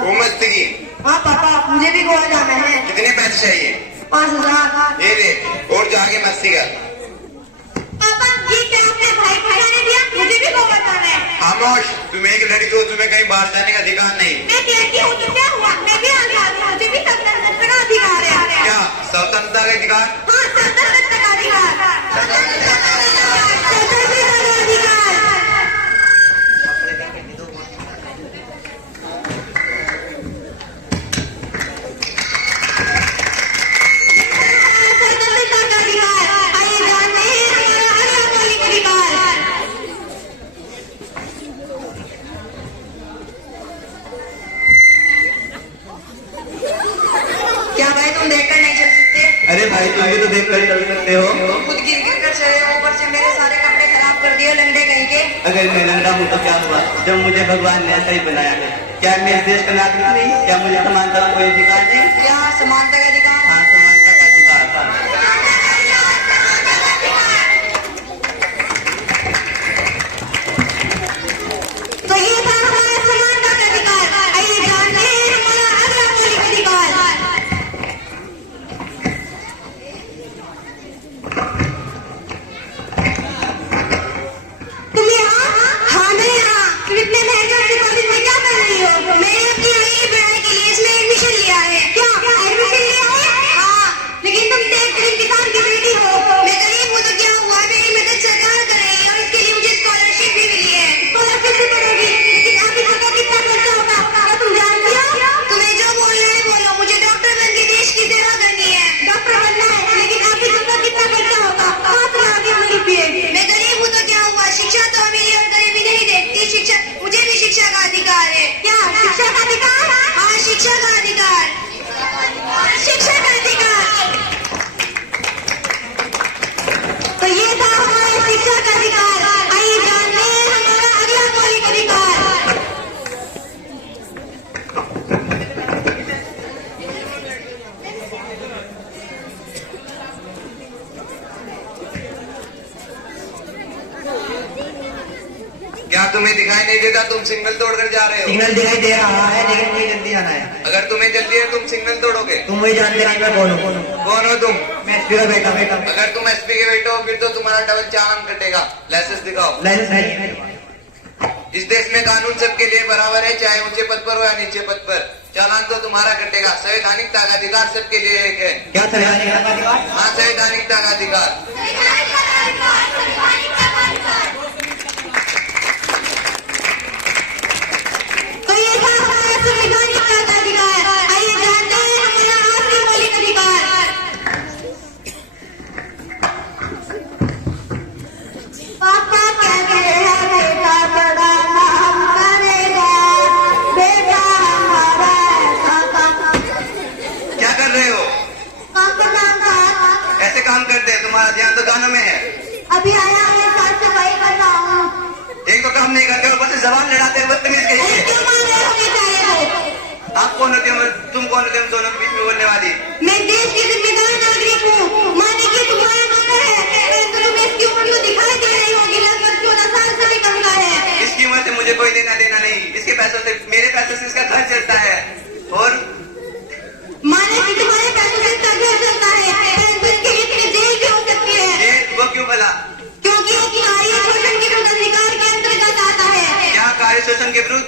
वो मस्ती की। हाँ पापा, मुझे भी गोवा जाना है। कितने पैसे चाहिए? 5000। ये ले और जाके मस्ती कर। पापा ये क्या आपने भाई जाने दिया? मुझे भी गोवा जाना है। खामोश, तुम एक लड़की हो, तुम्हें कहीं बाहर जाने का अधिकार नहीं। मैं कहती हूँ तो क्या हुआ? मैं भी आजाद हूँ, मुझे भी स्वतंत्रता का अधिकार है। क्या स्वतंत्रता का अधिकार? हाँ, स्वतंत्रता का अधिकार। क्या भाई तुम देखकर नहीं चल सकते? अरे भाई तुम भी तो देख कर चल सकते हो। खुद गिर गिर कर चले, ऊपर से मेरे सारे कपड़े खराब कर दिए लंगड़े कहीं के। अगर मैं लंगड़ा हूँ तो क्या हुआ, जब मुझे भगवान ने ऐसा ही बनाया है। क्या मैं इस देश का नागरिक नहीं? क्या मुझे समानता का कोई अधिकार नहीं? क्या समानता का अधिकार? हाँ, समानता का अधिकार। तो ये था हमारा समानता का अधिकार। आइए जानते हैं हमारा अगला मौलिक अधिकार। तुम यहाँ? हाँ मैं यहाँ। तुम इतने महंगे से कॉलेज में क्या कर रही हो? मैं अपनी आगे पढ़ाई के लिए इसमें एडमिशन लिया है। क्या एडमिशन लिया है? हाँ, लेकिन तुम तो एक किसान की बेटी हो। मैं गरीब हूँ तो क्या हुआ? मेरी मदद सरकार करेगी और इसके लिए मुझे स्कॉलरशिप भी मिली है। स्कॉलरशिप भी मिलेगी, लेकिन आपकी सबका कितना खर्चा होगा क्या तुम जानती हो? तुम्हें जो बोलना है बोलो। मुझे डॉक्टर बन के देश की सेवा करनी है। डॉक्टर बनना है, लेकिन आपकी सबका कितना खर्चा होगा? 5 लाख रुपए। मैं गरीब हूँ तो क्या हुआ? शिक्षा तो अमीरी और गरीबी नहीं देखती। शिक्षा, मुझे भी शिक्षा का अधिकार है। क्या शिक्षा का अधिकार? हाँ, शिक्षा का अधिकार। शिक्षा का अधिकार। तो ये था हमारा शिक्षा का अधिकार। आइए जानते हैं हमारा अगला मौलिक अधिकार। क्या तुम्हें दिखाई नहीं देता? तुम सिग्नल तोड़कर जा रहे हो। सिग्नल दिखाई दे रहा है, लेकिन मुझे जल्दी आना है। अगर तुम्हें जल्दी है तुम सिग्नल तोड़ोगे। तुम वही जानते नहीं मैं कौन हूँ। कौन हो तुम? मैं एसपी का बेटा। अगर तुम एसपी के बेटे हो फिर तो तुम्हारा डबल चालान कटेगा। लाइसेंस दिखाओ। लाइसेंस नहीं। इस देश में कानून सबके लिए बराबर है, चाहे ऊंचे पद पर हो या नीचे पद पर। चालान तो तुम्हारा कटेगा। संवैधानिकता का अधिकार सबके लिए एक है। क्या संवैधानिकता का अधिकार? हाँ, संवैधानिकता का अधिकार। तो ये था हमारा संवैधानिकता का अधिकार। आइए जानते हैं हमारा आखिरी मौलिक अधिकार। पापा कहते हैं बेटा बड़ा काम करेगा, बेटा हमारा ऐसा काम। क्या कर रहे हो? काम करना था। कैसे काम करते हैं? तुम्हारा ध्यान तो गानों में है। अभी आया हूँ, साफ सफाई कर रहा हूँ। एक तो काम नहीं करते, ऊपर से जबान लड़ाते हैं बदतमीज के। क्यों मार रहे हो बेचारे को? आप कौन होते हो? तुम कौन होते हो? दोनों के बीच में बोलने वाली। मैं देश की जिम्मेदार नागरिक हूँ। माने कि तुम्हारा नौकर है, मैं तुम्हें इसकी उम्र तो दिखाई दे रही होगी, लगभग 14 साल से भी कम का है। इसकी उम्र से मुझे कोई लेना देना नहीं। इसके पैसों से, मेरे पैसों से इसका घर चलता है। और माने कि तुम्हारे पैसों से इसका घर चलता है, परंतु इसके लिए तुम्हें जेल भी हो सकती है। ये वो क्यों भला? क्योंकि वो कार्य शोषण के विरुद्ध अधिकार के अंतर्गत आता है। क्या कार्य शोषण के विरुद्ध?